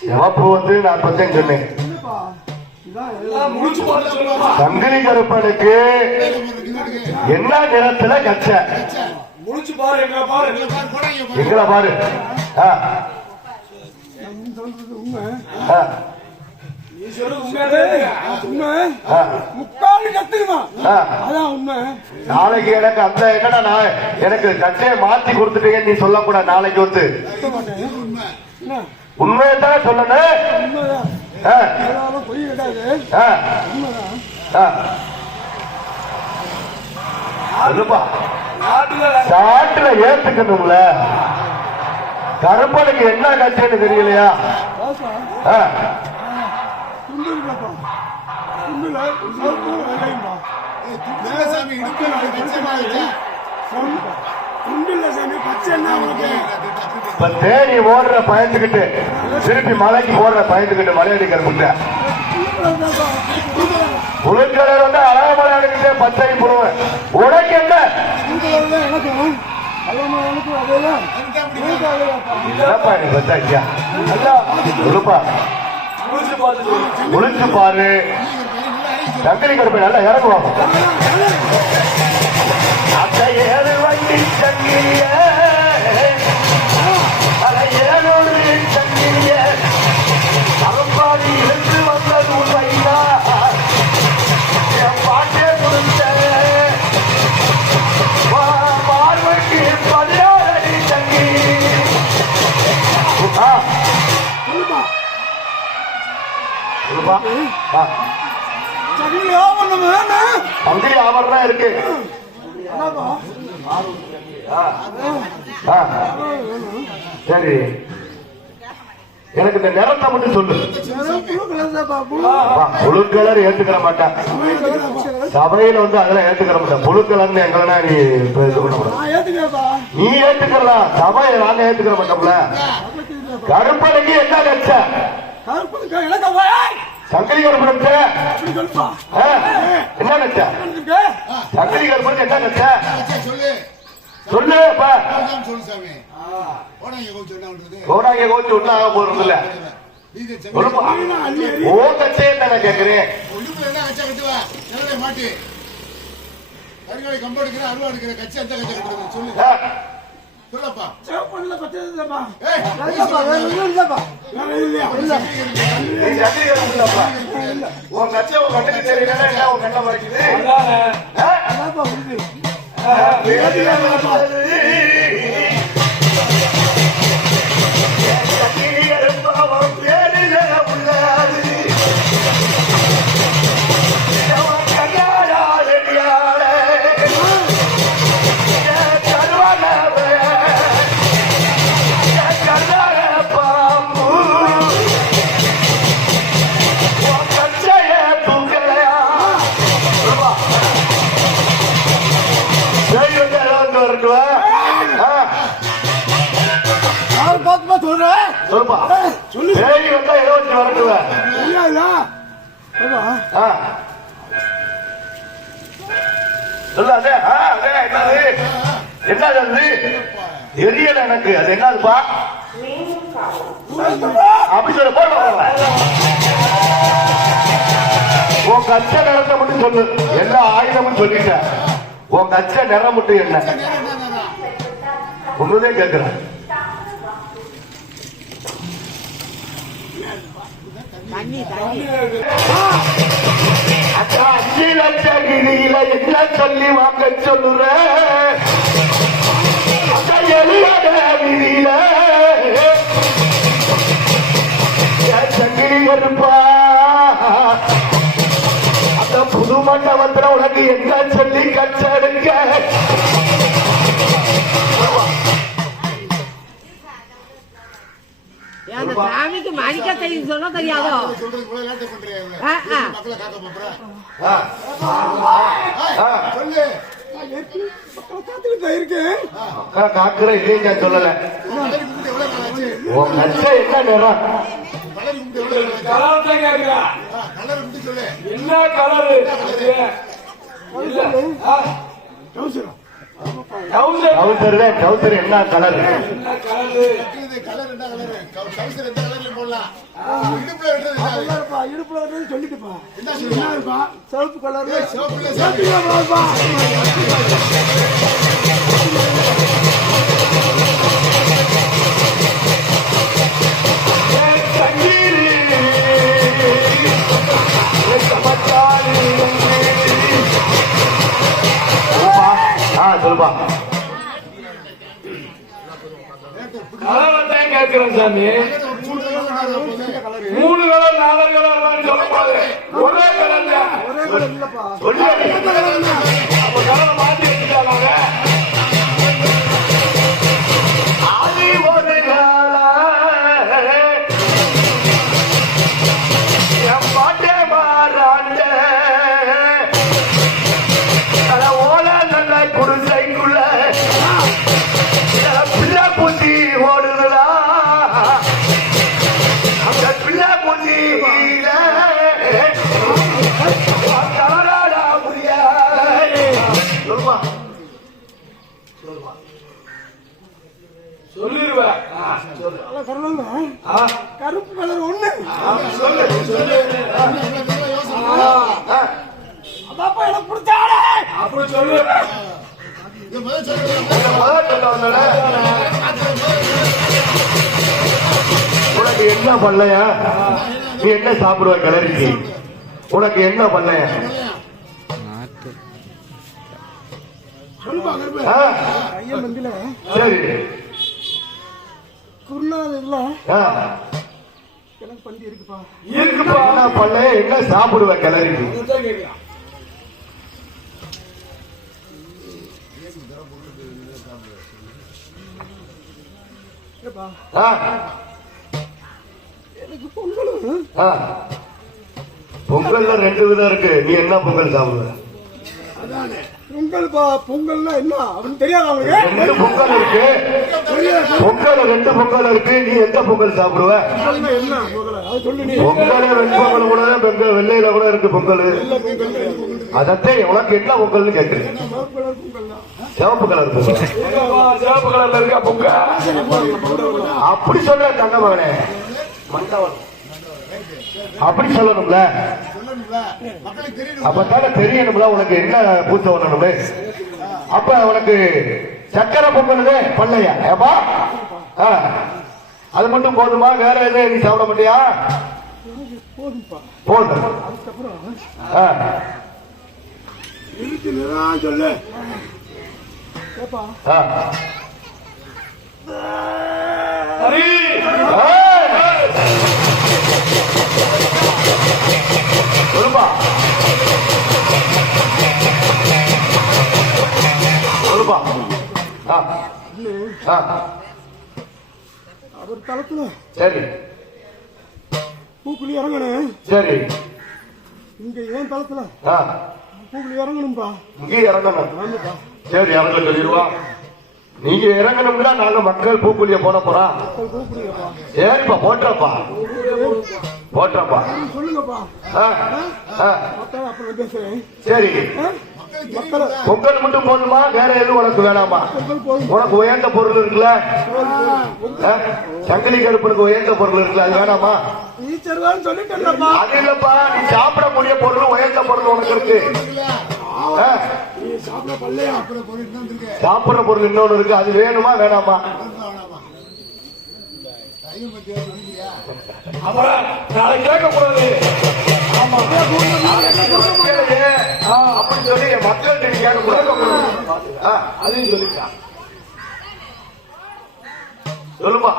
சிவப்பு வந்து நான் பத்தேன் சொன்னேன் சங்கிலி கருப்பனுக்கு என்ன நிறத்துல கச்ச? முடிச்சு பாரு. எங்களை பாரு. சொல்றது உண்மை நீ உண்மையாவே உண்மை முக்கால் கத்துக்குமா. அதான் உண்மை. நாளைக்கு எனக்கு அந்த என்னடா நான் எனக்கு கச்சையை மாத்தி கொடுத்துட்டீங்க நீ சொல்லக்கூடாது நாளைக்கு வந்து. உண்மையை தான் சொல்லணும். பொய் கிடையாது. உண்மைதான். சாட்டுல ஏத்துக்கணும்ல. கருப்பனுக்கு என்ன கட்சின்னு தெரியலையா? பாசா சாமி சாமி பச்சை என்ன இப்ப தேடி ஓடுற பயந்துகிட்டு திருப்பி மலைக்கு போடுற பயந்துகிட்டு மலையடி கருப்புட்ட உளுக்கலர் வந்து அழகமலை அடிக்கிட்டே பச்சை புழுவன் உனக்கு என்ன? எனக்கும் முழிச்சு பாரு சங்கரி கருப்பை நல்லா இறங்குவாங்க அந்த ஏழு வண்டி சொல்லுப்பா ஆ வேணும் ஆவரணம் இருக்கு. சரி. எனக்கு இந்த நிறத்தை மட்டும் சொல்லு. வெறும் கலர் ஏத்துக்கிற மாட்டேன். சபையில வந்து அதெல்லாம் ஏத்துக்கிற மாட்டேன். புழு கலர்னு எங்களா நீ இப்ப இது பண்ண நீ ஏத்துக்கலாம் சபையை நாங்க ஏத்துக்கிற மாட்டோம்ல கருப்படைக்கு என்ன கட்ச? சங்கரி. ஆ? என்ன கட்ச எனக்கு சங்கரி கருப்பனுக்கு என்ன கட்ச பச்சை சொல்லு. கோடாங்க கோச்சு ஒன்னும் ஆக போறது இல்ல நீங்க செங்க சொல்லுப்பா ஓ கட்சை என்ன கேக்குறேன்? மாட்டி? கருங்காலி கம்பு எடுக்கிற அருவா எடுக்கிற கச்சா எந்த கச்சா கட்டுறது. சொல்லு. சொல்லப்பா. ஏய் இல்லப்பா, வேற ஒண்ணும் இல்லப்பா. வேற இல்லையா? இல்ல. இல்லப்பா. உன் கட்சை உன் கண்ணுக்கு என்ன உன் கண்ணை மறைக்குது? அதான்ப்பா. சொல்லுப்பா. சொல்லு. தேடி வந்தா இருபத்தி வரட்டுவேன் இல்ல, இல்ல. ஏப்பா, ஆ. சொல்லு அதே ஆ, அதே என்னது? என்னது அது தெரியல எனக்கு. அது என்னதுப்பா? அப்படி சொல்ல உன் கச்ச நிறத்தை மட்டும் சொல்லு. எல்லா ஆயுதமும் சொல்லிட்டேன். உன் கச்ச நிறம் மட்டும் என்ன? ஒண்ணுதே கேட்கிறேன் அஞ்சு லட்சம் கிரியில என்ன சொல்லி வாங்க சொல்லுற அக்கா, சங்கிலி கருப்பா அந்த புது மண்டபத்துல உனக்கு என்ன சொல்லி கச்செடுக்க ஏன் கும்பிட்டு எவ்வளவு கலர்? கலர் தான் கேக்குறேன் ஆ, கலர் கும்பிட்டு சொல்லு. என்ன கலரு? டவுசர். டவுசர் என்ன கலர்? இடுப்புல? கலர்ப்பா சொல்லிட்டுப்பா. என்ன சிவப்பு கலர் சிவப்பு சிவப்புப்பா கேக்குறேன் சாமி. மூணு கலர் நாலு கலர் ஒரே ஒரே சொல்லு அப்ப கலரை ஆ, கருப்பு கலர் ஒண்ணு. சொல்லு சொல்லு. ஆ அதாப்பா எனக்கு பிடிச்சாடே வந்தேனே. உனக்கு என்ன பண்ணலையா நீ என்ன சாப்பிடுவ கிளறிக்கு? உனக்கு என்ன பண்ணலையா சரி. குருநாத இல்ல எனக்கு பண்டி இருக்குப்பா. இருக்குப்பா என்ன பண்ணலையா என்ன சாப்பிடுவ ஆ, எனக்கு பொங்கலும் ஆ. பொங்கல்ல ரெண்டு விதம் இருக்கு. நீ என்ன பொங்கல் சாப்பிடுவ? அதானே. பொங்கல் பா பொங்கல்னா என்ன? அப்படின்னு தெரியாது அவங்களுக்கு எந்த பொங்கல் இருக்கு? நீ எந்த பொங்கல் சாப்பிடுவ? பொங்கல்னா வெண்பொங்கல் சொல்லு ரெண்டு பொங்கல் கூட பொங்கல் வெள்ளையில கூட இருக்கு பொங்கல். அதத்தான் உனக்கு என்ன பொங்கல்னு கேட்குறேன் சிவப்பு கலர் பொங்கல். சிவப்பு கலர் சிவப்பு கலர்ல இருக்கா பொங்க அப்படி சொல்ற தங்க மகனே. மண்டவன். அப்படி சொல்லணும்ல. சொல்லணும்ல தெரியணும்ல உனக்கு என்ன பூத்த பண்ணணும்னு அப்ப உனக்கு சக்கரை பொங்கல் பண்ணையா ஏப்பா? அது மட்டும் போதுமா? வேற எதுவும் நீ சாப்பிட மாட்டியா? போதும். சொல்லு. சரி! சொல்லுப்பா. சொல்லுப்பா. ஆ. ஆ. தளத்துல. சரி. பூக்குழி இறங்கணும் சரி. இங்க ஏன் தளத்துல. பூக்குழி இறங்கணும்பா. இங்கே இறங்கணும். சரி இறங்க சொல்லிடுவா. நீங்க இறங்கணும்னா நாங்க மக்கள் பூக்குழிய போட பூக்குழியப்பா சரிப்பா போட்டுறப்பா. போட்டுறப்பா. சொல்லுங்கப்பா. சரி. பொங்கல் மட்டும் போதுமா? வேற எதுவும் உனக்கு வேணாமா? உனக்கு உயர்ந்த பொருள் இருக்குல்ல? சங்கிலி கருப்பனுக்கு உயர்ந்த பொருள் இருக்குல்ல அது வேணாமா? அது இல்லப்பா நீ சாப்பிடக்கூடிய பொருள் உயர்ந்த பொருள் உனக்கு இருக்கு. சாப்பிடுற பொருள் இன்னொன்னு இருக்கு அது வேணுமா வேணாமா? அப்புறம் நாளைக்கு கேட்க கூடாது அதையும் சொல்லிட்டான் சொல்லுப்பா.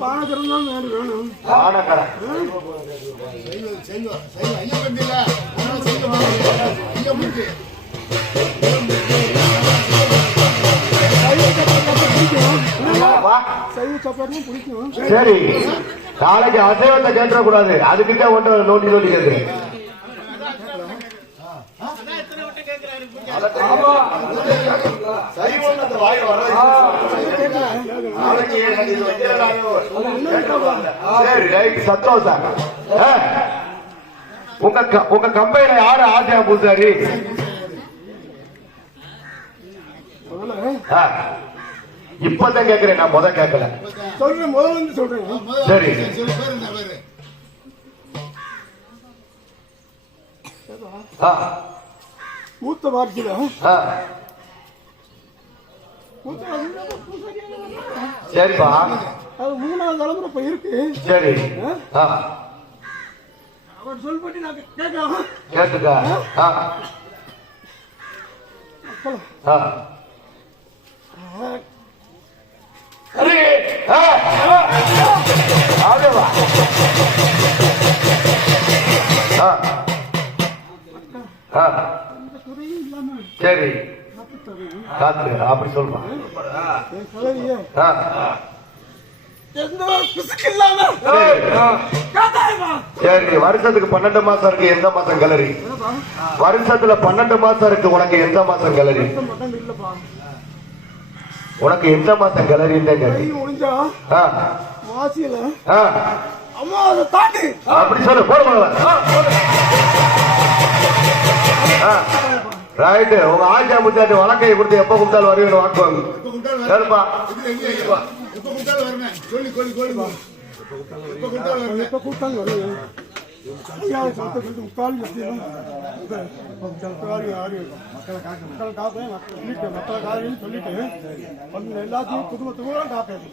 பானகரம் வேணும் வேணும் ஆனக்கரை செய்வம் ஐயா சரி. நாளைக்கு அசைவத்தை கேட்டுற கூடாது அதுக்கிட்ட ஒன்று நோட்டி நோட்டி கேட்கிறேன் சந்தோஷம். உங்க உங்க கம்பெனில யாரு ஆசையா பூசாரி? இப்பதான் கேக்குறேன் நான் முத கேட்கல சொல்றேன் முதல்ல இருந்து சொல்றேன். சரி. மூத்த வர்றாங்க. சரிப்பா. அது மூணாவது தலைமுறை இப்ப இருக்கு. சரி. அவர் சொல்படி நான் கேட்கலாம் கேட்டுக்க. ஆ. ஆ. சரி. ஆ. ஆ. அப்படியே வா. ஆ. ஆ. எந்த குறையும் இல்லாம சரி சரி காத்து அப்படி சொல்லுமா ஆ. எந்த இல்லாம சரி. சரி வருஷத்துக்கு பன்னெண்டு மாசம் இருக்கு எந்த மாசம் கலரி வருஷத்துல பன்னெண்டு மாசம் இருக்கு உனக்கு எந்த மாசம் கலரி மட்டன் இல்லப்பா உனக்கு எந்த மாசம் கலரின்னு கை கேட்டு முடிஞ்சா? ஆ. மாசியில? ஆ. அம்மா அதை தாண்டி. அப்படி சொல்லு போடு முதல்ல. ஆ. ரைட்டு உங்க ஆச்சா முச்சாட்டி வழக்கையை கொடுத்து எப்ப கொடுத்தாலும் வருவீங்க வாக்குவாங்க சரிப்பா குண்டால் வரணும் சொல்லி சொல்லி சொல்லி எப்ப முக்கால் மக்களை காக்க மக்களை காப்பேன் மக்களை சொல்லிட்டு எல்லாத்தையும் குடும்பத்துக்கும் காப்பேன்.